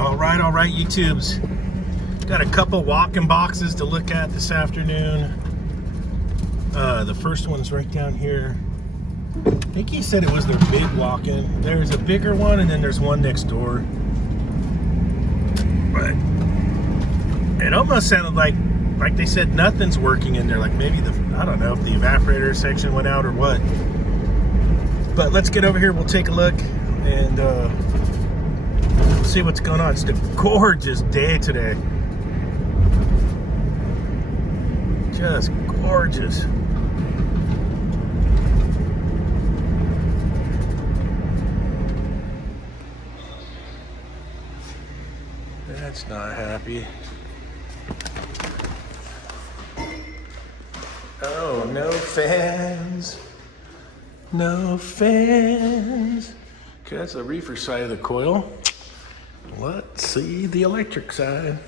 All right, YouTubes. Got a couple walk-in boxes to look at this afternoon. The first one's right down here. I think he said it was their big walk-in. There's a bigger one, and then there's one next door. But it almost sounded like they said nothing's working in there. Like maybe I don't know if the evaporator section went out or what. But let's get over here. We'll take a look and see what's going on. It's a gorgeous day today. Just gorgeous. That's not happy. Oh, no fans. No fans. Okay, that's the reefer side of the coil. Let's see the electric side.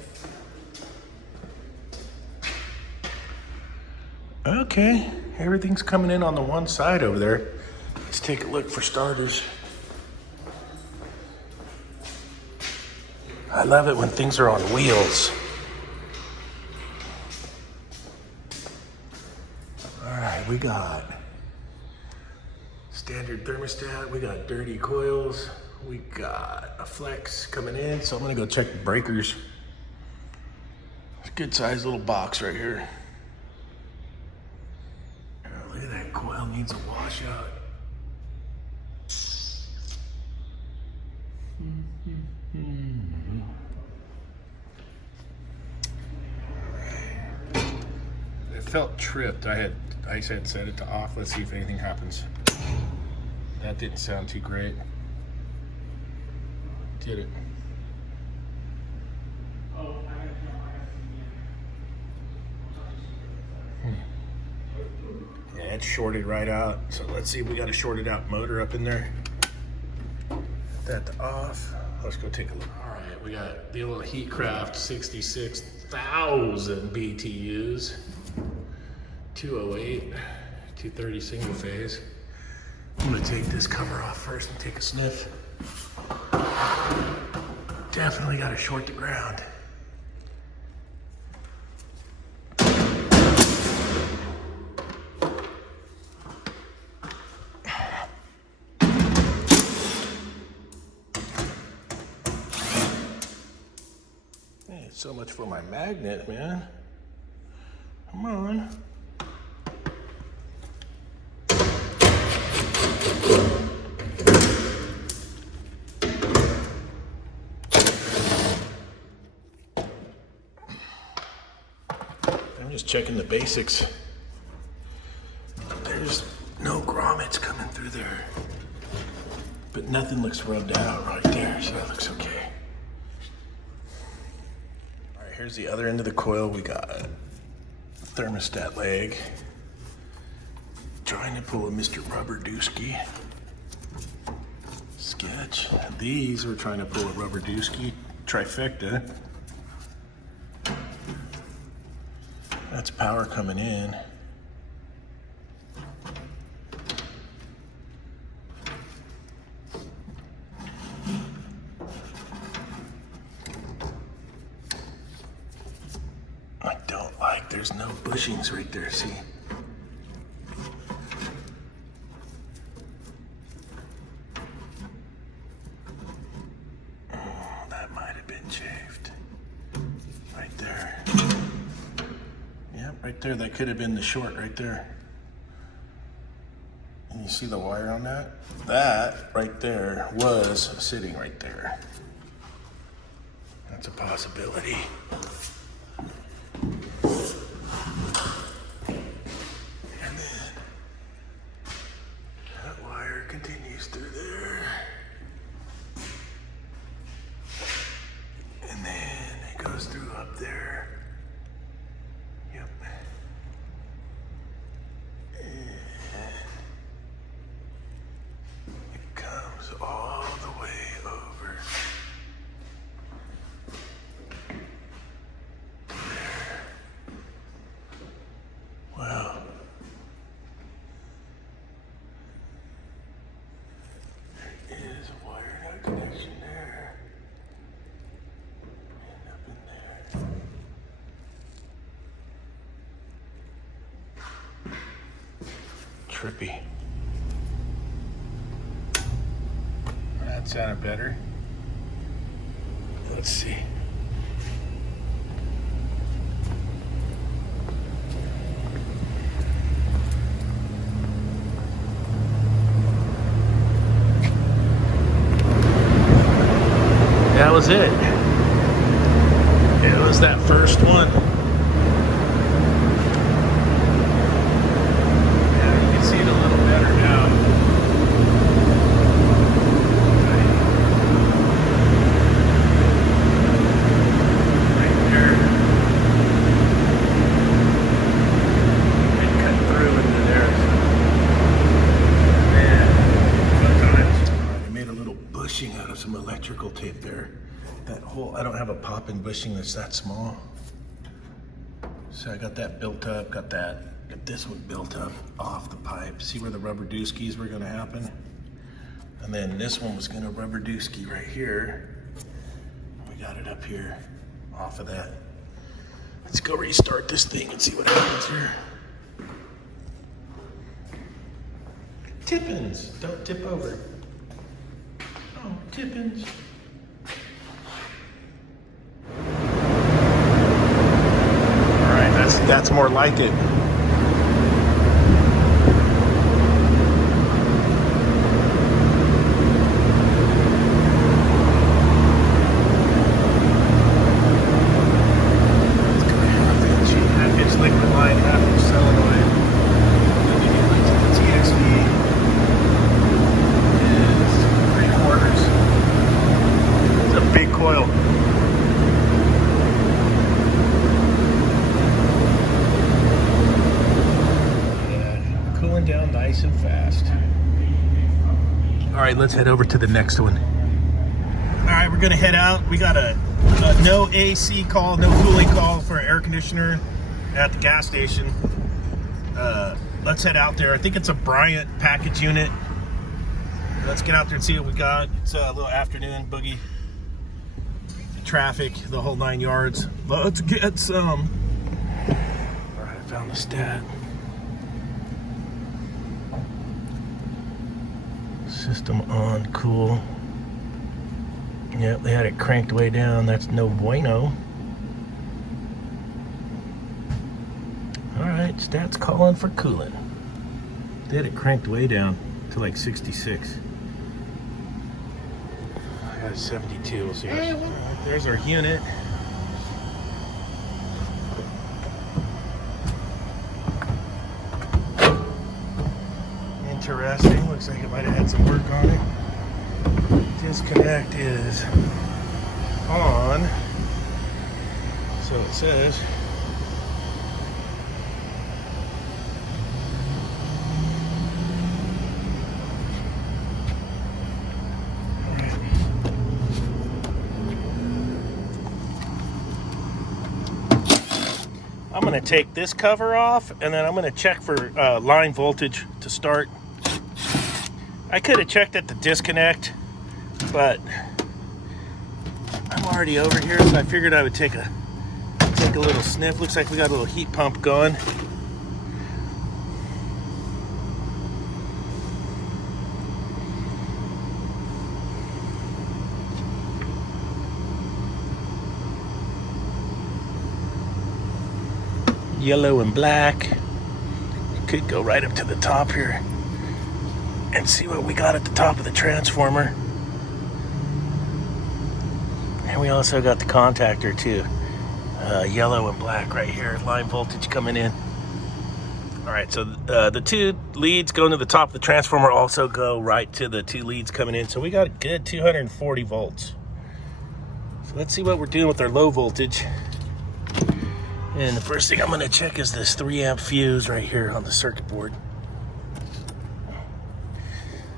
Okay, everything's coming in on the one side over there. Let's take a look for starters. I love it when things are on wheels. All right, we got standard thermostat, we got dirty coils, we got a flex coming in, so I'm gonna go check the breakers. It's a good sized little box right here. Oh, look at that coil, needs a washout. It felt tripped. I had set it to off. Let's see if anything happens. That didn't sound too great. Did it? Yeah, it's shorted right out. So let's see if we got a shorted out motor up in there. That to off. Let's go take a look. All right, we got the old Heatcraft 66,000 BTUs. 208, 230 single phase. I'm gonna take this cover off first and take a sniff. Definitely gotta short the ground. Hey, so much for my magnet, man. Come on. I'm just checking the basics. There's no grommets coming through there, but nothing looks rubbed out right there, so that looks okay. All right, here's the other end of the coil. We got thermostat leg. Trying to pull a Mr. Rubber Dooski sketch. These we're trying to pull a Rubber Dooski trifecta. That's power coming in. I don't like, there's no bushings right there, see? That might have been chafed. Right there. Yep, right there, that could have been the short right there. And you see the wire on that? That right there was sitting right there. That's a possibility. And then that wire continues through there. And then it goes through up there. Yep. And it comes all the way over. trippy. That sounded better. Let's see. That was it. It was that first one. Yeah, you can see it a little better now. Right there. It cut through into there. Man, sometimes I made a little bushing out of some electrical tape there. That whole, I don't have a pop-in bushing that's that small. So I got that built up, got this one built up off the pipe. See where the rubber dooskies were gonna happen? And then this one was gonna rubber dooski right here. We got it up here off of that. Let's go restart this thing and see what happens here. Tip-ins, don't tip over. Oh, tip-ins. That's more like it. Half-inch liquid line, half-inch solenoid. Then you get into the TXV is 3/4. It's a big coil. Down nice and fast. All right, let's head over to the next one. All right, we're gonna head out. We got a no AC call, no cooling call for an air conditioner at the gas station. Let's head out there. I think it's a Bryant package unit. Let's get out there and see what we got. It's a little afternoon boogie. Traffic, the whole 9 yards. Let's get some. All right, I found the stat. System on, cool. Yep, they had it cranked way down. That's no bueno. All right, stats calling for cooling. They had it cranked way down to like 66. I got a 72. We'll see. There's our unit. Interesting. Looks like it might have had some work on it. Disconnect is on. So it says. All right. I'm going to take this cover off and then I'm going to check for line voltage to start. I could have checked at the disconnect, but I'm already over here, so I figured I would take a little sniff. Looks like we got a little heat pump going. Yellow and black. You could go right up to the top here and see what we got at the top of the transformer. And we also got the contactor too. Yellow and black right here, line voltage coming in. All right, so the two leads going to the top of the transformer also go right to the two leads coming in. So we got a good 240 volts. So let's see what we're doing with our low voltage. And the first thing I'm gonna check is this 3-amp fuse right here on the circuit board.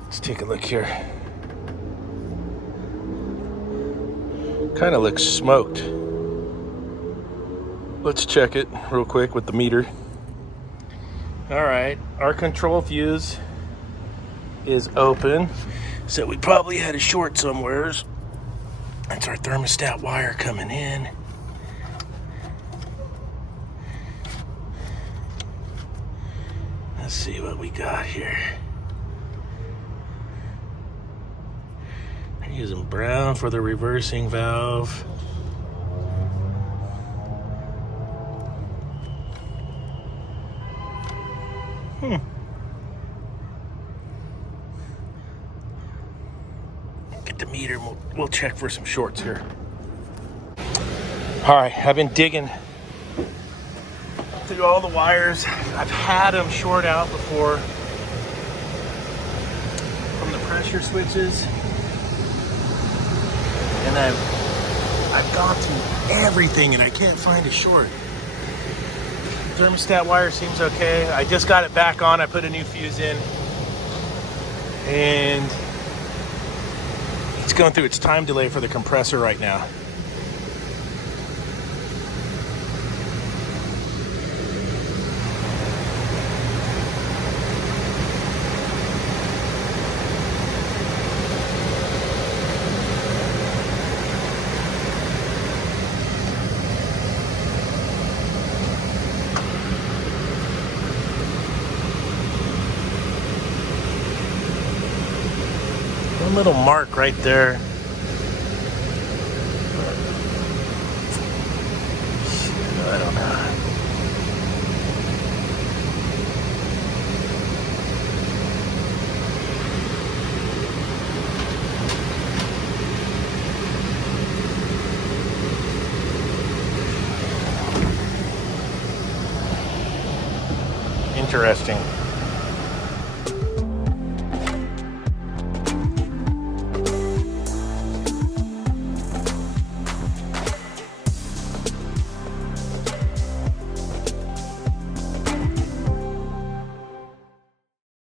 Let's take a look here. Kind of looks smoked. Let's check it real quick with the meter. All right, our control fuse is open. So we probably had a short somewheres. That's our thermostat wire coming in. Let's see what we got here. They're using brown for the reversing valve. Get the meter and we'll check for some shorts here. All right, I've been digging through all the wires. I've had them short out before from the pressure switches. And I've gone through everything and I can't find a short. Thermostat wire seems okay. I just got it back on. I put a new fuse in. And it's going through its time delay for the compressor right now. One little mark right there. I don't know. Interesting.